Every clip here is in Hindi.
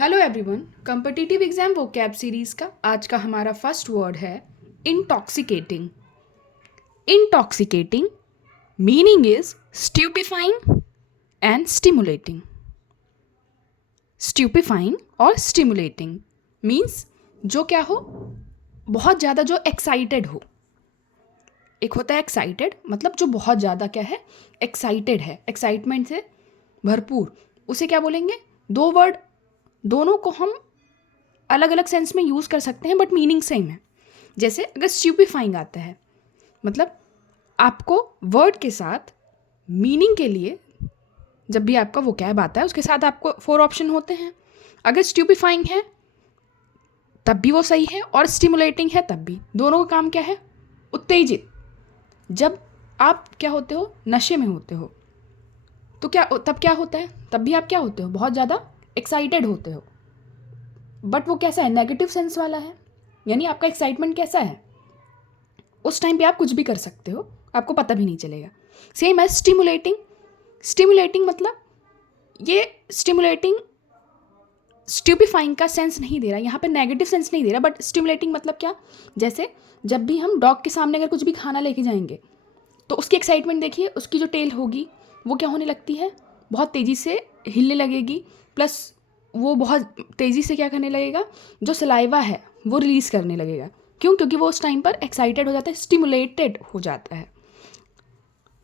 Hello everyone, competitive exam vocab series का आज का हमारा फर्स्ट वर्ड है intoxicating. Intoxicating meaning is stupefying and stimulating. Stupefying और स्टिमुलेटिंग मीन्स जो क्या हो, बहुत ज़्यादा जो एक्साइटेड हो। एक होता है एक्साइटेड, मतलब जो बहुत ज़्यादा क्या है, एक्साइटेड है, एक्साइटमेंट से भरपूर, उसे क्या बोलेंगे। दो वर्ड, दोनों को हम अलग अलग सेंस में यूज़ कर सकते हैं बट मीनिंग सेम है। जैसे अगर स्ट्यूपिफाइंग आता है, मतलब आपको वर्ड के साथ मीनिंग के लिए, जब भी आपका वोकैब आता है उसके साथ आपको 4 ऑप्शन होते हैं। अगर स्ट्यूपिफाइंग है तब भी वो सही है और स्टिमुलेटिंग है तब भी। दोनों का काम क्या है, उत्तेजित। जब आप क्या होते हो, नशे में होते हो, तो क्या तब क्या होता है, तब भी आप क्या होते हो, बहुत ज़्यादा एक्साइटेड होते हो। बट वो कैसा है, नेगेटिव सेंस वाला है, यानी आपका एक्साइटमेंट कैसा है, उस टाइम पे आप कुछ भी कर सकते हो, आपको पता भी नहीं चलेगा। सेम है स्टिमुलेटिंग। स्टिमुलेटिंग मतलब ये स्टिमुलेटिंग स्ट्यूपिफाइंग का सेंस नहीं दे रहा, यहाँ पे नेगेटिव सेंस नहीं दे रहा, बट स्टिमुलेटिंग मतलब क्या, जैसे जब भी हम डॉग के सामने अगर कुछ भी खाना लेके जाएंगे तो उसकी एक्साइटमेंट देखिए, उसकी जो टेल होगी वो क्या होने लगती है, बहुत तेज़ी से हिलने लगेगी, प्लस वो बहुत तेज़ी से क्या करने लगेगा, जो सलाइवा है वो रिलीज़ करने लगेगा। क्यों? क्योंकि वो उस टाइम पर एक्साइटेड हो जाता है, स्टिमुलेटेड हो जाता है।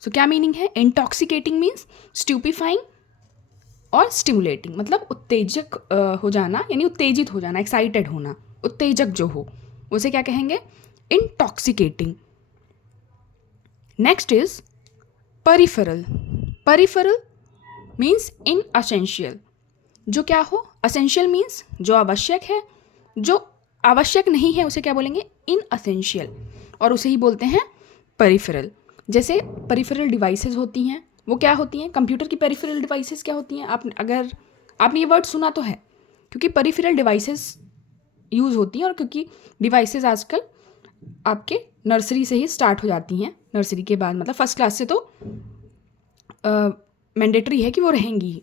सो क्या मीनिंग है, इंटॉक्सिकेटिंग मीन्स स्ट्यूपिफाइंग और स्टिमुलेटिंग मतलब उत्तेजक हो जाना, यानी उत्तेजित हो जाना, एक्साइटेड होना, उत्तेजक जो हो उसे क्या कहेंगे, intoxicating. Next is peripheral. Peripheral means inessential. जो क्या हो, असेंशियल मीन्स जो आवश्यक है, जो आवश्यक नहीं है उसे क्या बोलेंगे, इन असेंशियल, और उसे ही बोलते हैं परिफेरल। जैसे परिफेरल डिवाइसेस होती हैं, वो क्या होती हैं, कंप्यूटर की पेरिफेरल डिवाइसेस क्या होती हैं, अगर आपने ये वर्ड सुना तो है, क्योंकि पेरिफेरल डिवाइसेस यूज़ होती हैं, और क्योंकि डिवाइसेस आजकल आपके नर्सरी से ही स्टार्ट हो जाती हैं, नर्सरी के बाद मतलब फर्स्ट क्लास से तो मैंडेटरी है कि वो रहेंगी ही,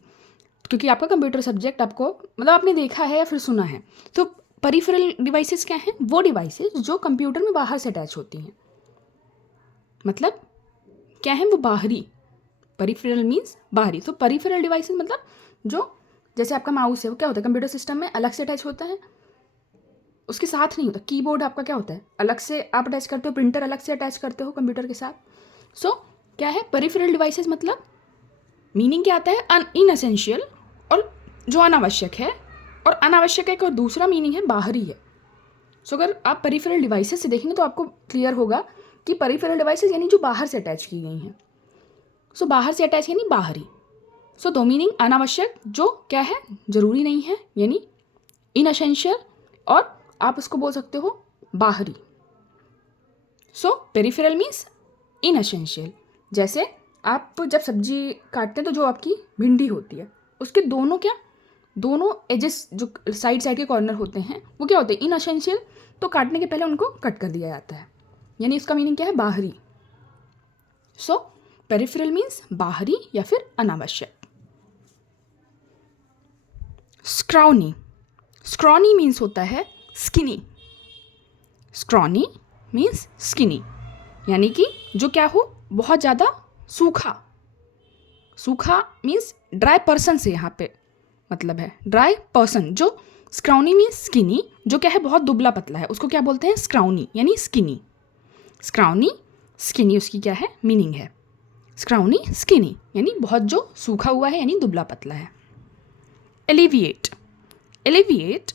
क्योंकि आपका कंप्यूटर सब्जेक्ट आपको मतलब आपने देखा है या फिर सुना है। तो पेरिफेरल डिवाइसेस क्या हैं, वो डिवाइसेस जो कंप्यूटर में बाहर से अटैच होती हैं, मतलब क्या है वो बाहरी। पेरिफेरल मीन्स बाहरी, तो पेरिफेरल डिवाइसेस मतलब जो, जैसे आपका माउस है वो क्या होता है, कंप्यूटर सिस्टम में अलग से अटैच होता है, उसके साथ नहीं होता। कीबोर्ड आपका क्या होता है, अलग से आप अटैच करते हो, प्रिंटर अलग से अटैच करते हो कंप्यूटर के साथ। सो क्या है पेरिफेरल डिवाइसेस, मतलब मीनिंग क्या आता है, इनएसेंशियल, और जो अनावश्यक है, और अनावश्यक है, और दूसरा मीनिंग है बाहरी है। सो अगर आप पेरिफेरल डिवाइसेस से देखेंगे तो आपको क्लियर होगा कि पेरिफेरल डिवाइसेस यानी जो बाहर से अटैच की गई हैं। सो बाहर से अटैच यानी बाहरी। सो दो मीनिंग, अनावश्यक जो क्या है, जरूरी नहीं है, यानी इनएसेंशियल, और आप उसको बोल सकते हो बाहरी। सो पेरिफेरल मीन्स इनएसेंशियल। जैसे आप जब सब्जी काटते हैं तो जो आपकी भिंडी होती है उसके दोनों क्या, दोनों एजेस जो साइड साइड के कॉर्नर होते हैं वो क्या होते हैं, इनएसेंशियल, तो काटने के पहले उनको कट कर दिया जाता है, यानी इसका मीनिंग क्या है, बाहरी। सो पेरिफेरल मीन्स बाहरी या फिर अनावश्यक। स्क्राउनी। स्क्रॉनी मीन्स होता है स्किनी। स्क्रॉनी मीन्स स्किनी, यानी कि जो क्या हो, बहुत ज़्यादा सूखा। सूखा मीन्स ड्राई पर्सन से यहाँ पे मतलब है, ड्राई पर्सन। जो स्क्राउनी मीन्स स्किनी, जो क्या है बहुत दुबला पतला है, उसको क्या बोलते हैं, स्क्राउनी यानी स्किनी। स्क्राउनी स्किनी उसकी क्या है, मीनिंग है। स्क्राउनी स्किनी यानी बहुत जो सूखा हुआ है, यानी दुबला पतला है। एलिविएट। एलिविएट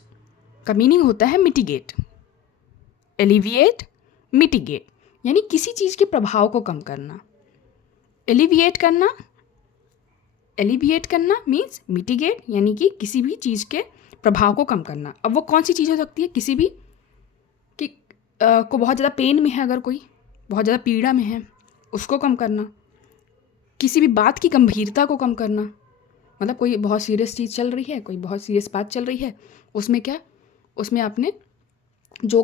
का मीनिंग होता है मिटिगेट। एलिविएट, मिटिगेट यानी किसी चीज़ के प्रभाव को कम करना। एलिविएट करना, एलिविएट करना मीन्स मिटिगेट, यानी कि किसी भी चीज़ के प्रभाव को कम करना। अब वो कौन सी चीज़ हो सकती है, किसी भी कि को बहुत ज़्यादा पेन में है, अगर कोई बहुत ज़्यादा पीड़ा में है उसको कम करना, किसी भी बात की गंभीरता को कम करना, मतलब कोई बहुत सीरियस चीज़ चल रही है, कोई बहुत सीरियस बात चल रही है, उसमें क्या, उसमें आपने जो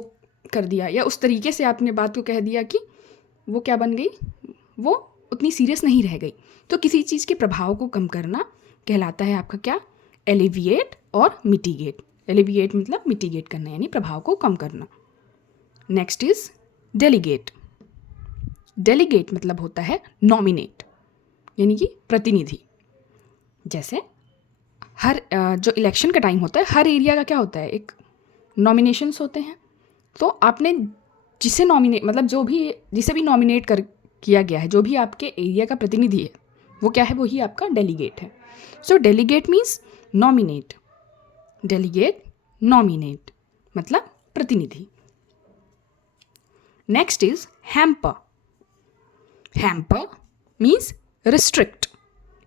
कर दिया या उस तरीके से आपने बात को कह दिया कि वो क्या बन गई, वो उतनी सीरियस नहीं रह गई, तो किसी चीज़ के प्रभाव को कम करना कहलाता है आपका क्या, एलिविएट और मिटिगेट। एलिविएट मतलब मिटिगेट करना, यानी प्रभाव को कम करना। Next is delegate. डेलीगेट मतलब होता है नॉमिनेट, यानी कि प्रतिनिधि। जैसे हर जो इलेक्शन का टाइम होता है, हर एरिया का क्या होता है, एक नॉमिनेशंस होते हैं। तो आपने जिसे नॉमिनेट मतलब जो भी जिसे भी नॉमिनेट कर किया गया है, जो भी आपके एरिया का प्रतिनिधि है, वो क्या है, वही आपका डेलीगेट है। So delegate means nominate. Delegate nominate मतलब प्रतिनिधि। Next is hamper. Hamper means restrict.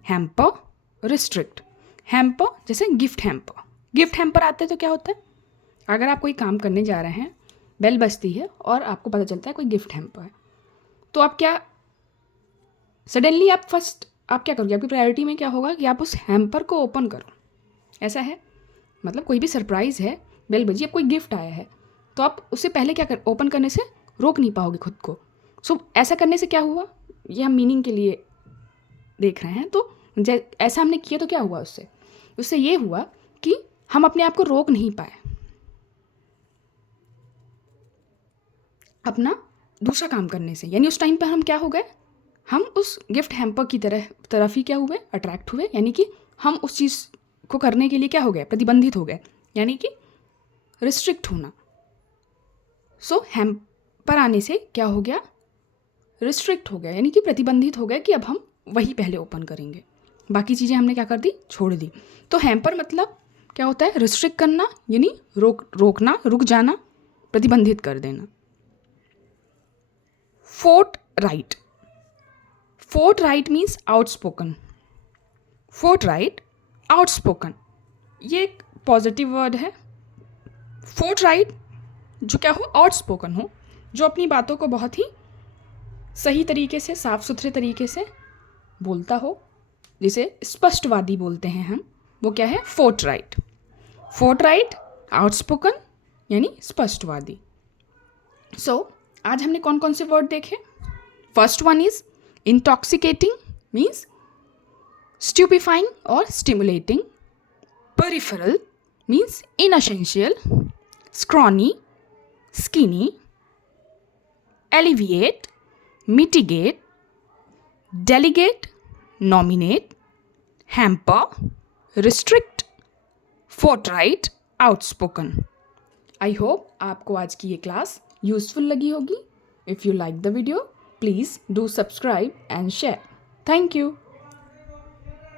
Hamper restrict. Hamper जैसे गिफ्ट हैम्पर। गिफ्ट हैम्पर आते हैं तो क्या होता है, अगर आप कोई काम करने जा रहे हैं, बेल बजती है और आपको पता चलता है कोई गिफ्ट हैम्पर है, तो आप क्या सडनली आप क्या करोगे, आपकी प्रायोरिटी में क्या होगा कि आप उस हैम्पर को ओपन करो। ऐसा है, मतलब कोई भी सरप्राइज़ है, बेल बजी, अब कोई गिफ्ट आया है, तो आप उससे पहले ओपन करने से रोक नहीं पाओगे खुद को। सो ऐसा करने से क्या हुआ, ये हम मीनिंग के लिए देख रहे हैं। तो ऐसा हमने किया तो क्या हुआ, उससे ये हुआ कि हम अपने आप को रोक नहीं पाए अपना दूसरा काम करने से। यानी उस टाइम पर हम क्या हो गए, हम उस गिफ्ट हैम्पर की तरफ ही क्या हुए, अट्रैक्ट हुए। यानी कि हम उस चीज़ को करने के लिए क्या हो गए, प्रतिबंधित हो गए, यानी कि रिस्ट्रिक्ट होना। सो हैम्पर आने से क्या हो गया, रिस्ट्रिक्ट हो गया, यानी कि प्रतिबंधित हो गया कि अब हम वही पहले ओपन करेंगे, बाकी चीज़ें हमने क्या कर दी, छोड़ दी। तो हैम्पर मतलब क्या होता है, रिस्ट्रिक्ट करना, यानी रोकना, रुक जाना, प्रतिबंधित कर देना। Fort right. Fort right means outspoken. Fort right outspoken, ये एक पॉजिटिव वर्ड है। फोर्ट राइट जो क्या हो, आउटस्पोकन हो, जो अपनी बातों को बहुत ही सही तरीके से, साफ सुथरे तरीके से बोलता हो, जिसे स्पष्टवादी बोलते हैं हम, वो क्या है, fort right. Fort right outspoken यानी स्पष्टवादी। सो आज हमने कौन कौन से वर्ड देखे। First one is intoxicating means stupefying और stimulating. Peripheral means inessential. Scrawny, skinny. Alleviate, mitigate. Delegate, nominate. Hamper, restrict. Forthright, outspoken. I hope आपको आज की ये क्लास यूजफुल लगी होगी। If you like the video, please do subscribe and share. Thank you.